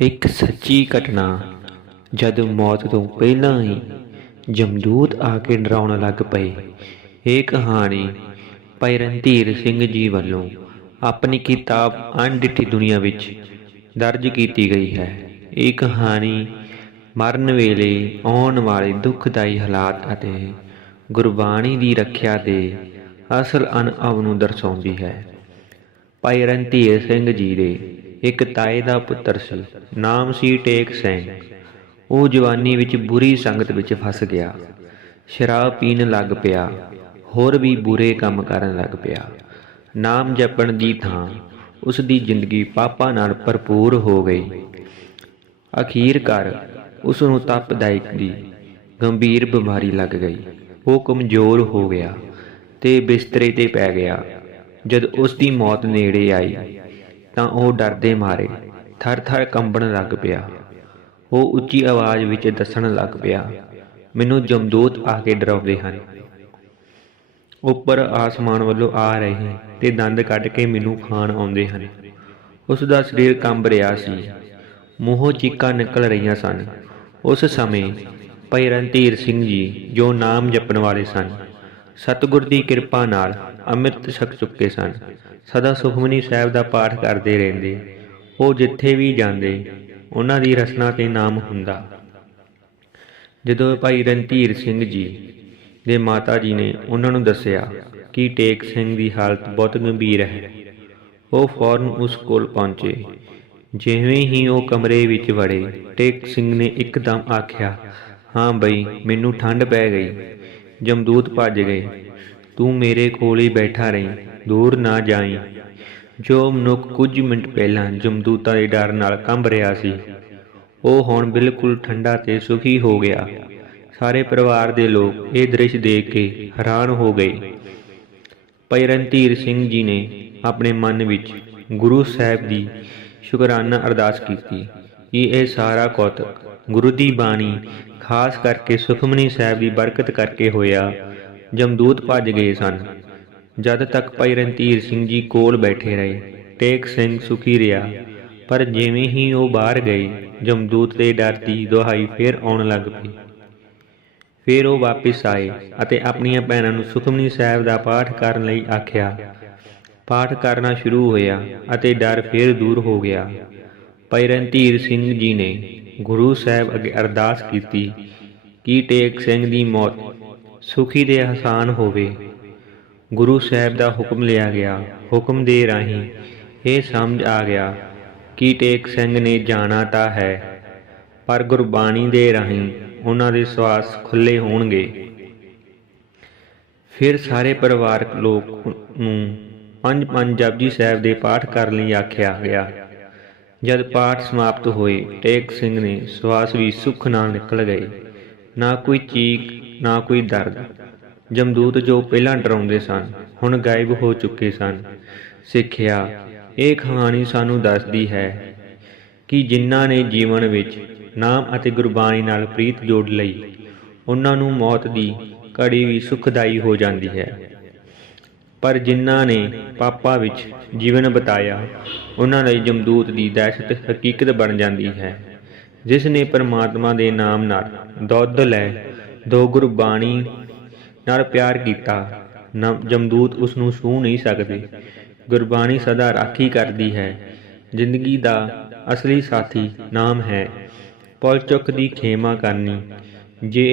ਇੱਕ ਸੱਚੀ ਘਟਨਾ, ਜਦ ਮੌਤ ਤੋਂ ਪਹਿਲਾਂ ਹੀ ਜਮਦੂਤ ਆ ਕੇ ਡਰਾਉਣ ਲੱਗ ਪਏ। ਇਹ ਕਹਾਣੀ ਭਾਈ ਰਣਧੀਰ ਸਿੰਘ ਜੀ ਵੱਲੋਂ ਆਪਣੀ ਕਿਤਾਬ ਅਣਡਿੱਠੀ ਦੁਨੀਆ ਵਿੱਚ ਦਰਜ ਕੀਤੀ ਗਈ ਹੈ। ਇਹ ਕਹਾਣੀ ਮਰਨ ਵੇਲੇ ਆਉਣ ਵਾਲੇ ਦੁਖਦਾਈ ਹਾਲਾਤ ਅਤੇ ਗੁਰਬਾਣੀ ਦੀ ਰੱਖਿਆ ਦੇ ਅਸਲ ਅਨੁਭਵ ਨੂੰ ਦਰਸਾਉਂਦੀ ਹੈ। ਭਾਈ ਰਣਧੀਰ ਸਿੰਘ ਜੀ ਦੇ ਇੱਕ ਤਾਏ ਦਾ ਪੁੱਤਰ ਸੀ, ਨਾਮ ਸੀ ਟੇਕ ਸਿੰਘ ਉਹ ਜਵਾਨੀ ਵਿੱਚ ਬੁਰੀ ਸੰਗਤ ਵਿੱਚ ਫਸ ਗਿਆ। ਸ਼ਰਾਬ ਪੀਣ ਲੱਗ ਪਿਆ, ਹੋਰ ਵੀ ਬੁਰੇ ਕੰਮ ਕਰਨ ਲੱਗ ਪਿਆ। ਨਾਮ ਜਪਣ ਦੀ ਥਾਂ, ਉਸ ਦੀ ਜ਼ਿੰਦਗੀ ਪਾਪਾਂ ਨਾਲ ਭਰਪੂਰ ਹੋ ਗਈ। ਅਖੀਰ ਕਰ ਉਸ ਨੂੰ ਤਪਦਾਇਕ ਦੀ ਗੰਭੀਰ ਬਿਮਾਰੀ ਲੱਗ ਗਈ। ਉਹ ਕਮਜ਼ੋਰ ਹੋ ਗਿਆ ਤੇ ਬਿਸਤਰੇ ਤੇ ਪੈ ਗਿਆ। ਜਦ ਉਸ ਦੀ ਮੌਤ ਨੇੜੇ ਆਈ ਤਾਂ ਉਹ ਡਰਦੇ ਮਾਰੇ। ਥਰ-ਥਰ ਕੰਬਣ ਲੱਗ ਪਿਆ। ਉਹ ਉੱਚੀ ਆਵਾਜ਼ ਵਿੱਚ ਦੱਸਣ ਲੱਗ ਪਿਆ, ਮੈਨੂੰ ਜਮਦੂਤ ਆ ਕੇ ਡਰਾਉਂਦੇ ਹਨ। ਉੱਪਰ ਆਸਮਾਨ ਵੱਲੋਂ ਆ ਰਹੇ ਤੇ ਦੰਦ ਕੱਢ ਕੇ ਮੈਨੂੰ ਖਾਣ ਆਉਂਦੇ ਹਨ। ਉਸ ਦਾ ਸਰੀਰ ਕੰਬ ਰਿਹਾ ਸੀ। ਮੂੰਹੋਂ ਚੀਕਾਂ ਨਿਕਲ ਰਹੀਆਂ ਸਨ। ਉਸ ਸਮੇਂ ਭਾਈ ਰਣਧੀਰ ਸਿੰਘ ਜੀ ਜੋ ਨਾਮ ਜਪਣ ਵਾਲੇ ਸਨ, ਸਤਿਗੁਰ ਦੀ ਕਿਰਪਾ ਨਾਲ ਅੰਮ੍ਰਿਤ ਛਕ ਚੁੱਕੇ ਸਨ। ਸਦਾ ਸੁਖਮਨੀ ਸਾਹਿਬ ਦਾ ਪਾਠ ਕਰਦੇ ਰਹਿੰਦੇ। ਉਹ ਜਿੱਥੇ ਵੀ ਜਾਂਦੇ, ਉਹਨਾਂ ਦੀ ਰਸਨਾ ਤੇ ਨਾਮ ਹੁੰਦਾ। ਜਦੋਂ ਭਾਈ ਰਣਧੀਰ ਸਿੰਘ ਜੀ ਦੇ ਮਾਤਾ ਜੀ ਨੇ ਉਹਨਾਂ ਨੂੰ ਦੱਸਿਆ ਕਿ ਟੇਕ ਸਿੰਘ ਦੀ ਹਾਲਤ ਬਹੁਤ ਗੰਭੀਰ ਹੈ, ਉਹ ਫੌਰਨ ਉਸ ਕੋਲ ਪਹੁੰਚੇ। ਜਿਵੇਂ ਹੀ ਉਹ ਕਮਰੇ ਵਿੱਚ ਵੜੇ, ਟੇਕ ਸਿੰਘ ਨੇ ਇੱਕਦਮ ਆਖਿਆ, ਹਾਂ ਬਈ, ਮੈਨੂੰ ਠੰਡ ਪੈ ਗਈ। ਜਮਦੂਤ ਭੱਜ ਗਏ। ਤੂੰ ਮੇਰੇ ਕੋਲ ਹੀ ਬੈਠਾ ਰਹੀਂ, ਦੂਰ ਨਾ ਜਾਈਂ। ਜੋ ਮਨੁੱਖ ਕੁਝ ਮਿੰਟ ਪਹਿਲਾਂ ਜਮਦੂਤਾਂ ਦੇ ਡਰ ਨਾਲ ਕੰਬ ਰਿਹਾ ਸੀ, ਉਹ ਹੁਣ ਬਿਲਕੁਲ ਠੰਡਾ ਤੇ ਸੁਖੀ ਹੋ ਗਿਆ। ਸਾਰੇ ਪਰਿਵਾਰ ਦੇ ਲੋਕ ਇਹ ਦ੍ਰਿਸ਼ ਦੇਖ ਕੇ ਹੈਰਾਨ ਹੋ ਗਏ। ਭਾਈ ਰਣਧੀਰ ਸਿੰਘ ਜੀ ਨੇ ਆਪਣੇ ਮਨ ਵਿੱਚ ਗੁਰੂ ਸਾਹਿਬ ਦੀ ਸ਼ੁਕਰਾਨਾ ਅਰਦਾਸ ਕੀਤੀ ਕਿ ਇਹ ਸਾਰਾ ਕੌਤਕ ਗੁਰੂ ਦੀ ਬਾਣੀ ਖਾਸ ਕਰਕੇ ਸੁਖਮਨੀ ਸਾਹਿਬ ਦੀ ਬਰਕਤ ਕਰਕੇ ਹੋਇਆ। ਜਮਦੂਤ ਭੱਜ ਗਏ ਸਨ। ਜਦ ਤੱਕ ਭਾਈ ਰਣਧੀਰ ਸਿੰਘ ਜੀ ਕੋਲ ਬੈਠੇ ਰਹੇ ਟੇਕ ਸਿੰਘ ਸੁਖੀ ਰਿਹਾ। ਪਰ ਜਿਵੇਂ ਹੀ ਉਹ ਬਾਹਰ ਗਏ, ਜਮਦੂਤ ਦੇ ਡਰ ਦੀ ਦੁਹਾਈ ਫੇਰ ਆਉਣ ਲੱਗ ਪਈ। ਫਿਰ ਉਹ ਵਾਪਸ ਆਏ ਅਤੇ ਆਪਣੀਆਂ ਭੈਣਾਂ ਨੂੰ ਸੁਖਮਨੀ ਸਾਹਿਬ ਦਾ ਪਾਠ ਕਰਨ ਲਈ ਆਖਿਆ। ਪਾਠ ਕਰਨਾ ਸ਼ੁਰੂ ਹੋਇਆ ਅਤੇ ਡਰ ਫਿਰ ਦੂਰ ਹੋ ਗਿਆ। ਭਾਈ ਰਣਧੀਰ ਸਿੰਘ ਜੀ ਨੇ ਗੁਰੂ ਸਾਹਿਬ ਅੱਗੇ ਅਰਦਾਸ ਕੀਤੀ ਕਿ ਟੇਕ ਸਿੰਘ ਦੀ ਮੌਤ ਸੁਖੀ ਦੇ ਆਸਾਨ ਹੋਵੇ। ਗੁਰੂ ਸਾਹਿਬ ਦਾ ਹੁਕਮ ਲਿਆ ਗਿਆ। ਹੁਕਮ ਦੇ ਰਾਹੀਂ ਇਹ ਸਮਝ ਆ ਗਿਆ ਕਿ ਟੇਕ ਸਿੰਘ ਨੇ ਜਾਣਾ ਤਾਂ ਹੈ, ਪਰ ਗੁਰਬਾਣੀ ਦੇ ਰਾਹੀਂ ਉਹਨਾਂ ਦੇ ਸਵਾਸ ਖੁੱਲੇ ਹੋਣਗੇ। ਫਿਰ ਸਾਰੇ ਪਰਿਵਾਰਕ ਲੋਕ ਨੂੰ ਪੰਜ ਪੰਜ ਜਪਜੀ ਸਾਹਿਬ ਦੇ ਪਾਠ ਕਰਨ ਲਈ ਆਖਿਆ ਗਿਆ। ਜਦ ਪਾਠ ਸਮਾਪਤ ਹੋਏ, ਟੇਕ ਸਿੰਘ ਨੇ ਸਵਾਸ ਵੀ ਸੁੱਖ ਨਾਲ ਨਿਕਲ ਗਏ। ਨਾ ਕੋਈ ਚੀਕ ਨਾ ਕੋਈ ਦਰਦ। ਜਮਦੂਤ ਜੋ ਪਹਿਲਾਂ ਡਰਾਉਂਦੇ ਸਨ, ਹੁਣ ਗਾਇਬ ਹੋ ਚੁੱਕੇ ਸਨ। ਸਿੱਖਿਆ, ਇਹ ਕਹਾਣੀ ਸਾਨੂੰ ਦੱਸਦੀ ਹੈ ਕਿ ਜਿਨ੍ਹਾਂ ਨੇ ਜੀਵਨ ਵਿੱਚ ਨਾਮ ਅਤੇ ਗੁਰਬਾਣੀ ਨਾਲ ਪ੍ਰੀਤ ਜੋੜ ਲਈ, ਉਹਨਾਂ ਨੂੰ ਮੌਤ ਦੀ ਘੜੀ ਵੀ ਸੁਖਦਾਈ ਹੋ ਜਾਂਦੀ ਹੈ। ਪਰ ਜਿਨ੍ਹਾਂ ਨੇ ਪਾਪਾ ਵਿੱਚ ਜੀਵਨ ਬਿਤਾਇਆ, ਉਹਨਾਂ ਲਈ ਜਮਦੂਤ ਦੀ ਦਹਿਸ਼ਤ ਹਕੀਕਤ ਬਣ ਜਾਂਦੀ ਹੈ। ਜਿਸ ਨੇ ਪਰਮਾਤਮਾ ਦੇ ਨਾਮ ਨਾਲ ਦੁੱਧ ਲੈ ਦੋ ਗੁਰਬਾਣੀ ਨਾਲ ਪਿਆਰ ਕੀਤਾ। ਨ- ਜਮਦੂਤ ਉਸ ਨੂੰ ਛੂਹ ਨਹੀਂ ਸਕਦੇ। ਗੁਰਬਾਣੀ ਸਦਾ ਰਾਖੀ ਕਰਦੀ ਹੈ। ਜ਼ਿੰਦਗੀ ਦਾ ਅਸਲੀ ਸਾਥੀ ਨਾਮ ਹੈ। ਪੁੱਲ ਚੁੱਕ ਦੀ ਖੇਮਾ ਕਰਨੀ। ਜੇ